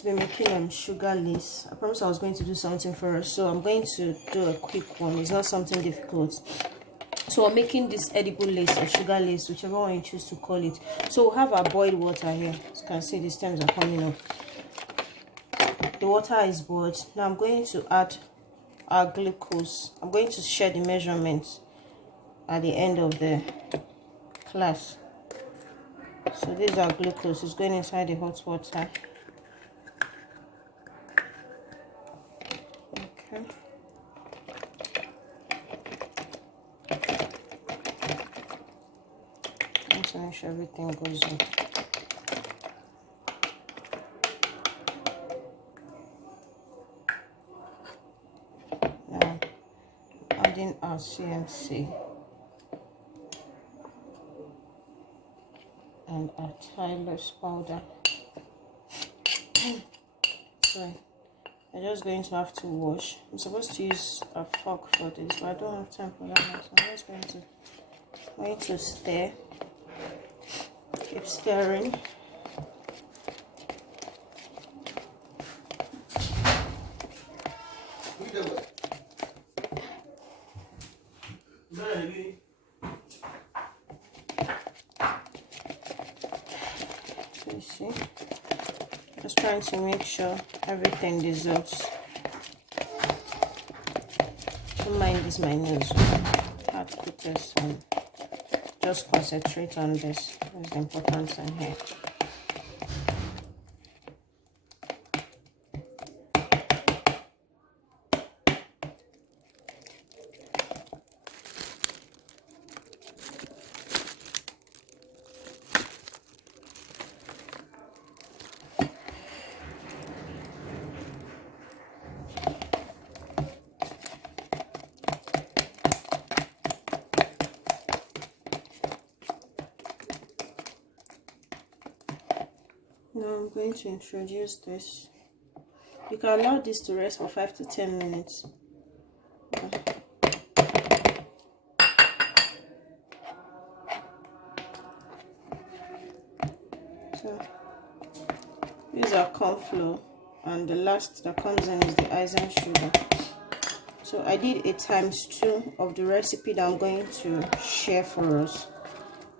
going to be making sugar lace. I promised I was going to do something for us, so I'm going to do a quick one. It's not something difficult. So I'm making this edible lace or sugar lace, whichever one you choose to call it. So we'll have our boiled water here. As you can see, the stems are coming up. The water is boiled. Now I'm going to add our glucose. I'm going to share the measurements at the end of the class. So this is our glucose. It's going inside the hot water. Okay. To make sure everything goes in. Now, adding our CNC and our Tyler's powder. Sorry, I'm just going to have to wash. I'm supposed to use a fork for this, but I don't have time for that now, so I'm just going to stir. Keep stirring. You see, just trying to make sure everything dissolves. Don't mind this, my nails. Hard cutters, and just concentrate on this. That's the important thing here. Now I'm going to introduce this. You can allow this to rest for 5 to 10 minutes. So these are corn flour, and the last that comes in is the ice and sugar. So I did a ×2 of the recipe that I'm going to share for us.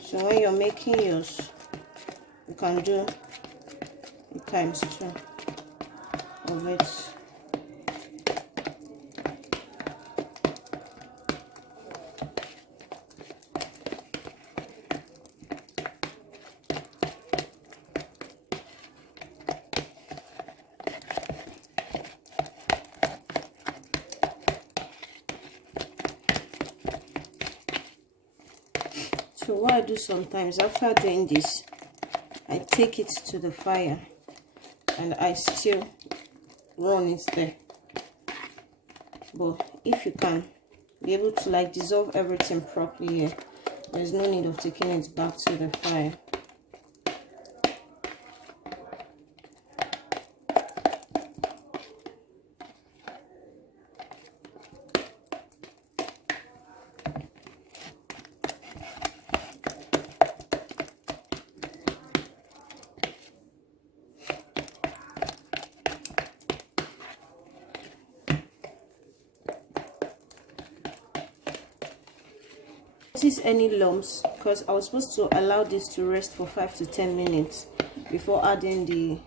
So when you're making yours, you can do a ×2 of it. So what I do sometimes, after doing this, I take it to the fire and I still run it there. But if you can be able to like dissolve everything properly here, there's no need of taking it back to the fire. Notice any lumps, because I was supposed to allow this to rest for 5 to 10 minutes before adding the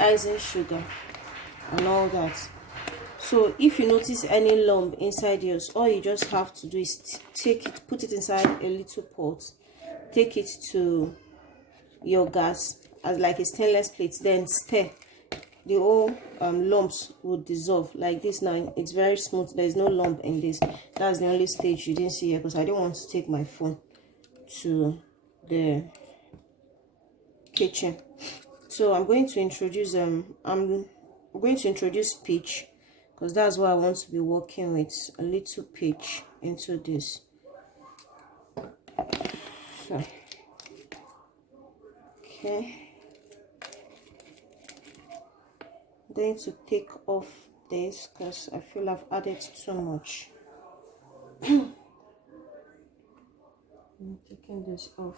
icing sugar and all that. So if you notice any lump inside yours, all you just have to do is take it, put it inside a little pot, take it to your gas as like a stainless plate, then stir. The whole lumps would dissolve like this. Now it's very smooth, there is no lump in this. That's the only stage you didn't see here because I didn't want to take my phone to the kitchen. So I'm going to introduce peach, because that's what I want to be working with. A little peach into this. So okay, I'm going to take off this because I feel I've added too much. I'm taking this off.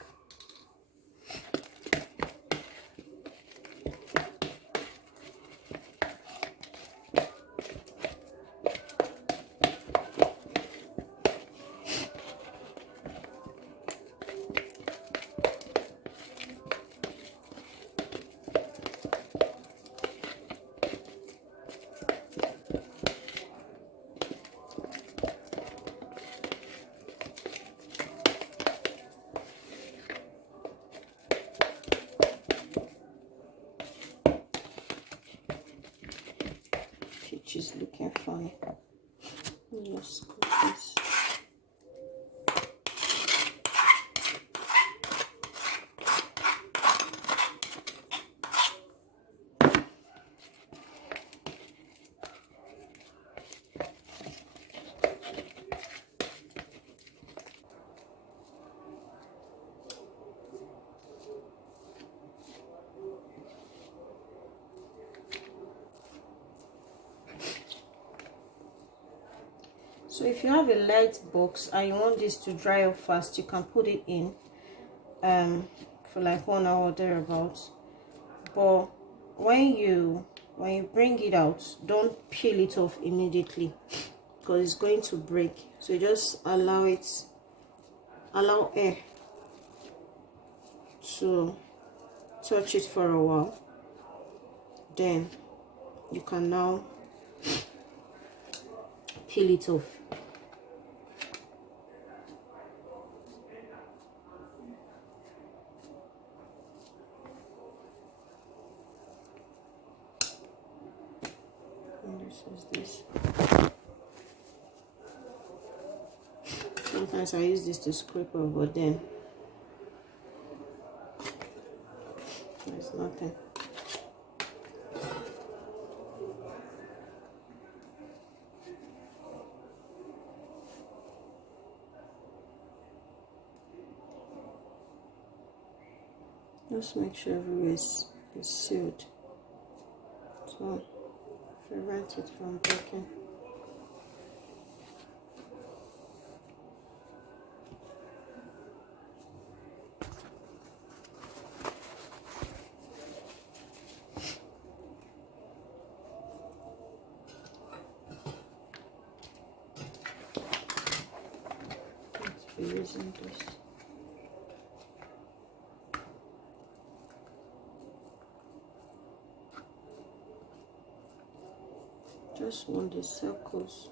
she's looking fine. Let's go this. So if you have a light box and you want this to dry up fast, you can put it in for like 1 hour thereabouts. But when you bring it out, don't peel it off immediately because it's going to break. So just allow air to touch it for a while. Then you can now peel it off. And this is this. Sometimes I use this to scrape off, but then there's nothing. Just make sure everywhere is sealed to prevent it from breaking. Let's be using this. Just want the circles.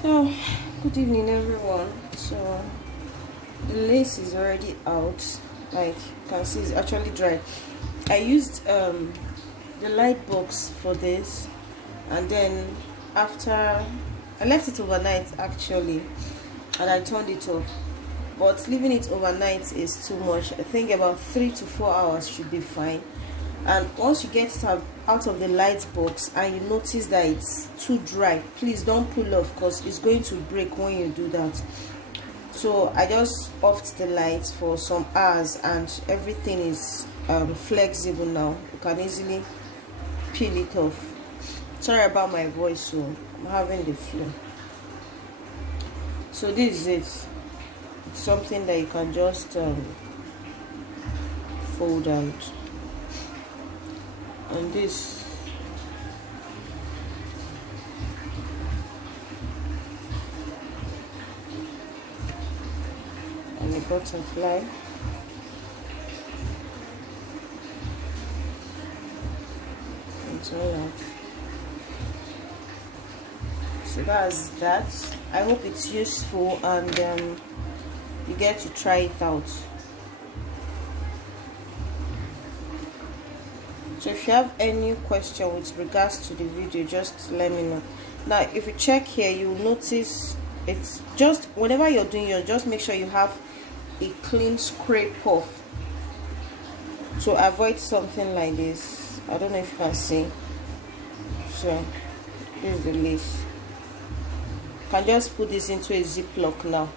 So good evening everyone. So the lace is already out, like you can see it's actually dry. I used the light box for this, and then after I left it overnight actually, and I turned it off. But leaving it overnight is too much. I think about 3 to 4 hours should be fine. And once you get it out of the light box and you notice that it's too dry, please don't pull off because it's going to break when you do that. So I just offed the lights for some hours and everything is flexible now. You can easily peel it off. Sorry about my voice, so I'm having the flu. So this is it. It's something that you can just fold and this and a butterfly. It's all out. So that's that. I hope it's useful and you get to try it out. So if you have any question with regards to the video, just let me know. Now if you check here, you'll notice it's just whenever you're doing your, just make sure you have a clean scrape off to avoid something like this. I don't know if you can see. So this is the lace. You can just put this into a ziplock now,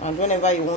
and whenever you want